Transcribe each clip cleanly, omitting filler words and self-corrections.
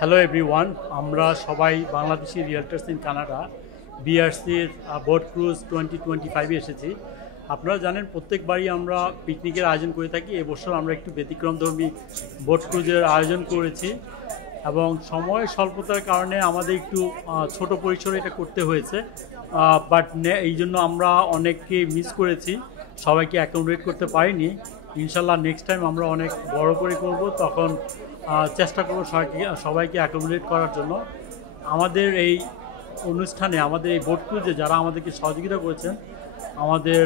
Hello everyone, আমরা সবাই Bangladeshi realtors in Canada বিআরসির বোট ক্রুজ 2025-এ এসেছি। আপনারা জানেন প্রত্যেকবারই আমরা পিকনিকের আয়োজন করে থাকি। এবছর আমরা একটু ব্যতিক্রমধর্মী বোট ক্রুজের আয়োজন করেছি এবং সময় স্বল্পতার কারণে আমাদের একটু ছোট পরিসরে এটা করতে হয়েছে, বাট এই জন্য আমরা অনেককে মিস করেছি, সবাইকে অ্যাকোমোডেট করতে পারিনি। ইনশাল্লাহ নেক্সট টাইম আমরা অনেক বড় করে করব, তখন চেষ্টা করব সবাইকে অ্যাকোমোডেট করার জন্য। আমাদের এই অনুষ্ঠানে, আমাদের এই বোট ক্রুজে যারা আমাদেরকে সহযোগিতা করেছেন, আমাদের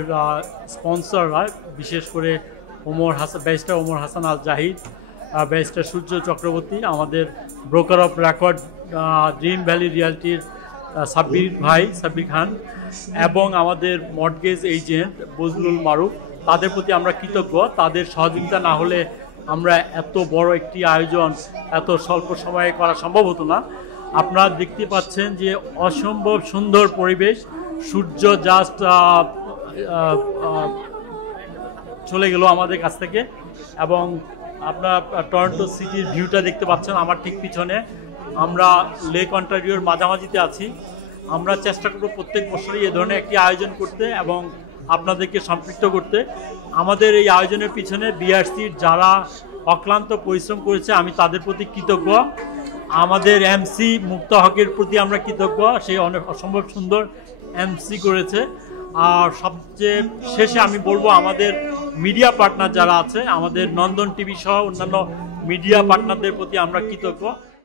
স্পন্সররা, বিশেষ করে ব্যারিস্টার ওমর হাসান আল জাহিদ, ব্যারিস্টার সূর্য চক্রবর্তী, আমাদের broker of record Dream Valley রিয়ালটির সাব্বির খান, এবং আমাদের মর্টগেজ এজেন্ট বজলুল মারুফ, তাদের প্রতি আমরা কৃতজ্ঞ। তাদের সহযোগিতা না হলে আমরা এত বড় একটি আয়োজন এত স্বল্প সময়ে করা সম্ভব হতো না। আপনারা দেখতে পাচ্ছেন যে অসম্ভব সুন্দর পরিবেশ, সূর্য জাস্ট চলে গেল আমাদের কাছ থেকে, এবং আপনারা টরন্টো সিটির ভিউটা দেখতে পাচ্ছেন আমার ঠিক পিছনে। আমরা লেক অন্টারিওর মাঝামাঝিতে আছি। আমরা চেষ্টা করব প্রত্যেক বছরই এ ধরনের একটি আয়োজন করতে এবং আপনাদেরকে সম্পৃক্ত করতে। আমাদের এই আয়োজনের পিছনে বিআরসির যারা অক্লান্ত পরিশ্রম করেছে, আমি তাদের প্রতি কৃতজ্ঞ। আমাদের এমসি মুক্তা হকের প্রতি আমরা কৃতজ্ঞ, সে অনেক অসম্ভব সুন্দর এমসি করেছে। আর সবচেয়ে শেষে আমি বলবো, আমাদের মিডিয়া পার্টনার যারা আছে, আমাদের নন্দন টিভি সহ অন্যান্য মিডিয়া পার্টনারদের প্রতি আমরা কৃতজ্ঞ।